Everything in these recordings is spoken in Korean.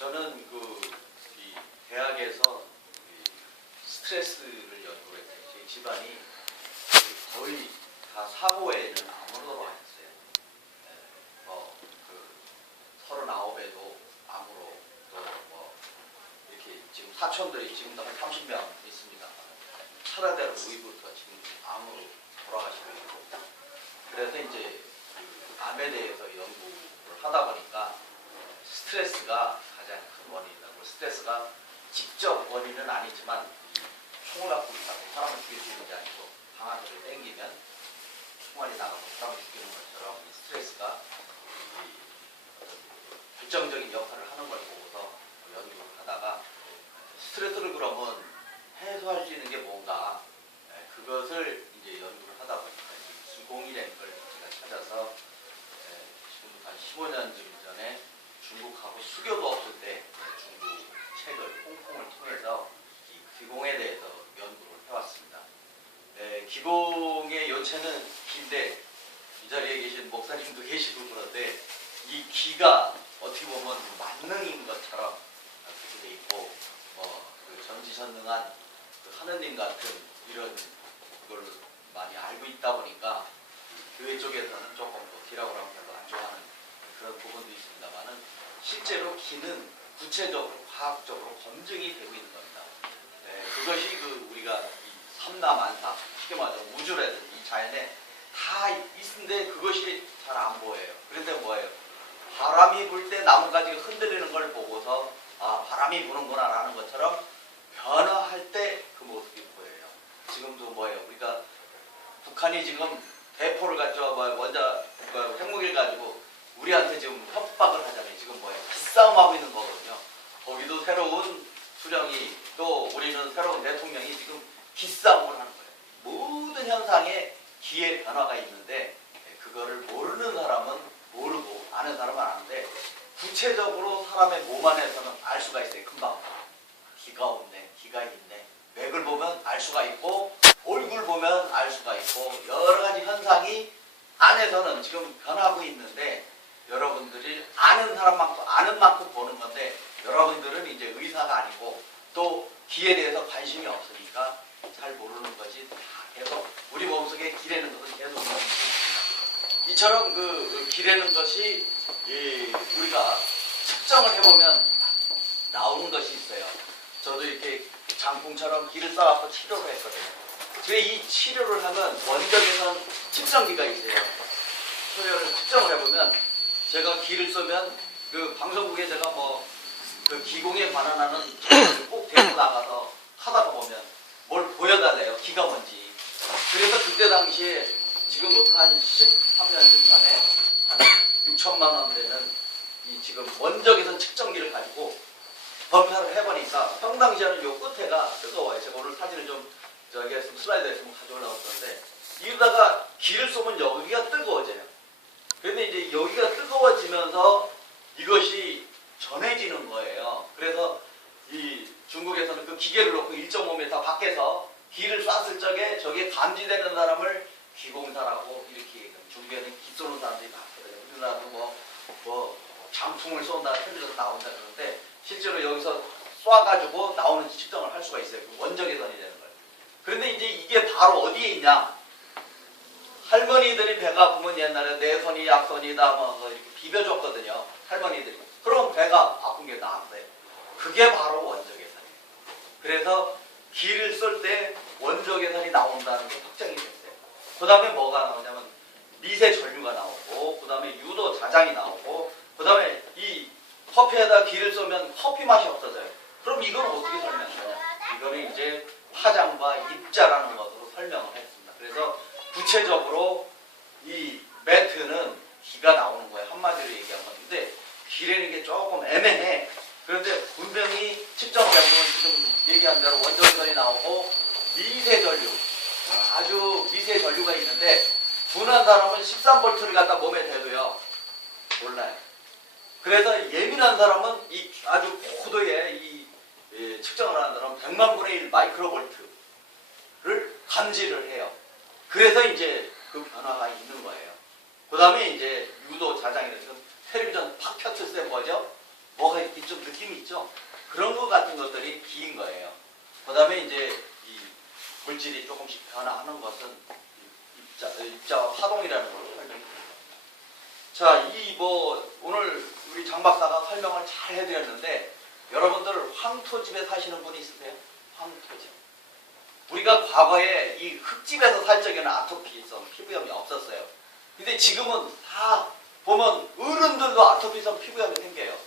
저는 이 대학에서 스트레스를 연구를 했어요. 저희 집안이 거의 다 사고에는 암으로 안 했어요. 39에도 암으로 또 이렇게 지금 사촌들이 지금도 한 30명 있습니다. 차라대로 루이부터 지금 암으로 돌아가시고 있고, 그래서 이제 암에 대해서 연구를 하다 보니까 스트레스가 가장 큰 원인이라고. 스트레스가 직접 원인은 아니지만 총을 갖고 있다고 사람을 죽일 수 있는 게 아니고 방아쇠를 당기면 총알이 나가서 사람을 죽이는 것처럼 이 스트레스가 결정적인 역할을 하는 걸 보고서 연구를 하다가 스트레스를 그러면 해소할 수 있는 게 뭔가, 그것을 이제 연구를 하다 보니까 기공이라는 걸 제가 찾아서 지금부터 한 15년쯤 전에 중국하고 수교도 없을 때 중국 책을 홍콩을 통해서 이 기공에 대해서 연구를 해왔습니다. 기공의 요체는 기인데 이 자리에 계신 목사님도 계시고 그런데 이 기가 어떻게 보면 만능인 것처럼 그렇게 돼 있고 그 전지전능한 그 하느님 같은 이런 걸 많이 알고 있다 보니까 교회 쪽에서는 조금 기라고 하면 별로 안 좋아하는 그런 부분도 있습니다만은 실제로 기는 구체적으로 과학적으로 검증이 되고 있는 겁니다. 그것이 우리가 이 삼라만사 쉽게 말해서 우주라든지 이 자연에 다 있는데 그것이 잘 안 보여요. 그런데 뭐예요? 바람이 불 때 나뭇가지가 흔들리는 걸 보고서 아, 바람이 부는구나 라는 것처럼 변화할 때 그 모습이 보여요. 지금도 뭐예요? 우리가 북한이 지금 대포를 가지고 핵무기를 가지고 우리한테 지금 협박을 하잖아요. 지금 뭐예요? 기싸움하고 있는 거거든요. 거기도 새로운 수령이 또 우리는 새로운 대통령이 지금 기싸움을 하는 거예요. 모든 현상에 기의 변화가 있는데 그거를 모르는 사람은 모르고 아는 사람은 아는데 구체적으로 사람의 몸 안에서는 알 수가 있어요. 금방 기가 없네, 기가 있네. 맥을 보면 알 수가 있고 얼굴 보면 알 수가 있고 여러 가지 현상이 안에서는 지금 변하고 있는데 여러분들이 아는 사람만큼 아는 만큼 보는 건데 여러분들은 이제 의사가 아니고 또 기에 대해서 관심이 없으니까 잘 모르는 것이 다 계속 우리 몸속에 기라는 것은 계속 이처럼 그 기라는 것이 우리가 측정을 해보면 나오는 것이 있어요. 저도 이렇게 장풍처럼 기를 써갖고 치료를 했거든요. 그래 이 치료를 하면 원적에선 측정기가 있어요. 소열을 측정을 해보면 제가 기를 쏘면 그 방송국에 제가 그 기공에 관한하는 꼭 데리고 나가서 하다가 보면 뭘 보여달래요. 기가 뭔지. 그래서 그때 당시에 지금부터 한 13년쯤 전에 한 6천만 원 되는 이 지금 원적에선 측정기를 가지고 검사를 해보니까 평상시에는 요 끝에가 뜨거워요. 제가 오늘 사진을 좀 저기 슬라이드에 좀 가져오려고 했는데 이러다가 기를 쏘면 여기가 뜨거워져요. 그런데 이제 여기가 뜨거워지면서 이것이 전해지는 거예요. 그래서 이 중국에서는 그 기계를 놓고 1.5m 밖에서 기를 쐈을 적에 저게 감지되는 사람을 기공사라고 이렇게 중국에는 기 쏘는 사람들이 많거든요. 우리나라도 장풍을 쏜다, 텔레비전에서 나온다 그러는데 실제로 여기서 쏴가지고 나오는 측정을 할 수가 있어요. 그 원적외선이 되는 거예요. 그런데 이제 이게 바로 어디에 있냐? 할머니들이 배가 아프면 옛날에 내 손이 약손이다 이렇게 비벼줬거든요. 할머니들이. 그럼 배가 아픈 게 나았어요. 그게 바로 원적외선이에요. 그래서 기를 쏠 때 원적외선이 나온다는 게 확정이 됐어요. 그 다음에 뭐가 나오냐면 미세 전류가 나오고 그 다음에 유도 자장이 나오고 그 다음에 이 커피에다 기를 쏘면 커피 맛이 없어져요. 그럼 이건 어떻게 설명하냐? 이거는 이제 파장과 입자라는 것으로 설명을 했습니다. 그래서 구체적으로 이 매트는 기가 나오는 거예요. 한마디로 얘기한 건데 기라는 게 조금 애매해. 그런데 분명히 측정되면 지금 얘기한 대로 원적외선이 나오고 미세 전류, 아주 미세 전류가 있는데 둔한 사람은 13V를 갖다 몸에 대도요 몰라요. 그래서 예민한 사람은 이 아주 고도의 이 측정을 하는 사람은 100만 분의 1 마이크로볼트를 감지를 해요. 그래서 이제 그 변화가 있는 거예요. 그 다음에 이제 유도 자장이라는 건 텔레비전 팍 켰을 때 뭐죠? 뭐가 이렇게 좀 느낌이 같은 것들이 기인 거예요. 그 다음에 이제 이 물질이 조금씩 변화하는 것은 입자와 파동이라는 걸 설명이 드립니다. 자, 이 오늘 우리 장 박사가 설명을 잘 해드렸는데 여러분들 황토집에 사시는 분이 있으세요? 황토집. 우리가 과거에 이 흙집에서 살 적에는 아토피성 피부염이 없었어요. 근데 지금은 다 보면 어른들도 아토피성 피부염이 생겨요.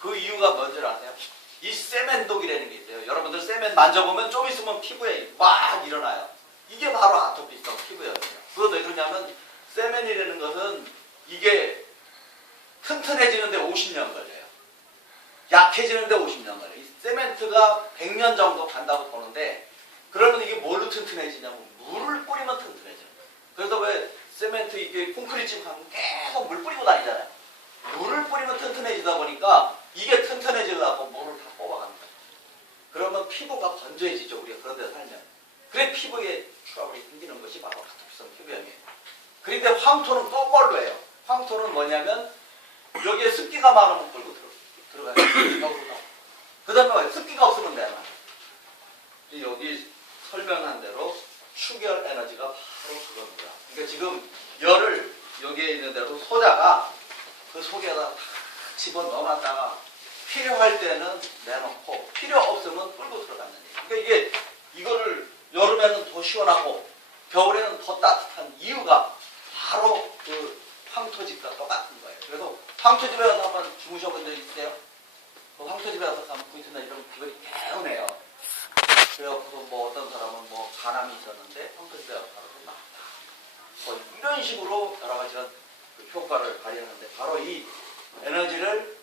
그 이유가 뭔지 아세요? 이 세멘독이라는 게 있어요. 여러분들 세멘 만져보면 좀 있으면 피부에 막 일어나요. 이게 바로 아토피성 피부염이에요. 그건 왜 그러냐면 세멘이라는 것은 이게 튼튼해지는데 50년 걸려요. 약해지는데 50년 걸려요. 이 세멘트가 100년 정도 간다고 보는데 그러면 이게 뭘로 튼튼해지냐면 물을 뿌리면 튼튼해져요. 그래서 왜 세멘트 이게 콘크리트 하면 계속 물 뿌리고 다니잖아요. 물을 뿌리면 튼튼해지다 보니까 이게 튼튼해지려고 물을 다 뽑아갑니다. 그러면 피부가 건조해지죠. 우리가 그런 데 살면. 그래 피부에 트러블이 생기는 것이 바로 아토피성 피부염이에요. 그런데 황토는 거꾸로예요. 황토는 뭐냐면 여기에 습기가 많으면 끌고 들어가요. 그 다음에 습기가 없으면 돼요. 여기 설명한 대로 축열 에너지가 바로 그겁니다. 그러니까 지금 열을 여기에 있는 대로 소자가 그 속에다 다 집어넣어놨다가 필요할 때는 내놓고 필요 없으면 끌고 들어가는 얘기예요. 그러니까 이게 이거를 여름에는 더 시원하고 겨울에는 더 따뜻한 이유가 바로 그 황토집과 똑같은 거예요. 그래서 황토집에 가서 한번 주무셔본 적 있으세요? 그 황토집에 가서 감고 있으면 이런 기분이 개운해요. 그래갖고서 뭐 어떤 사람은 뭐 간암이 있었는데 황토집에 가서 바로 나왔다. 뭐 이런 식으로 여러 가지가 그 효과를 발휘하는데 바로 이 에너지를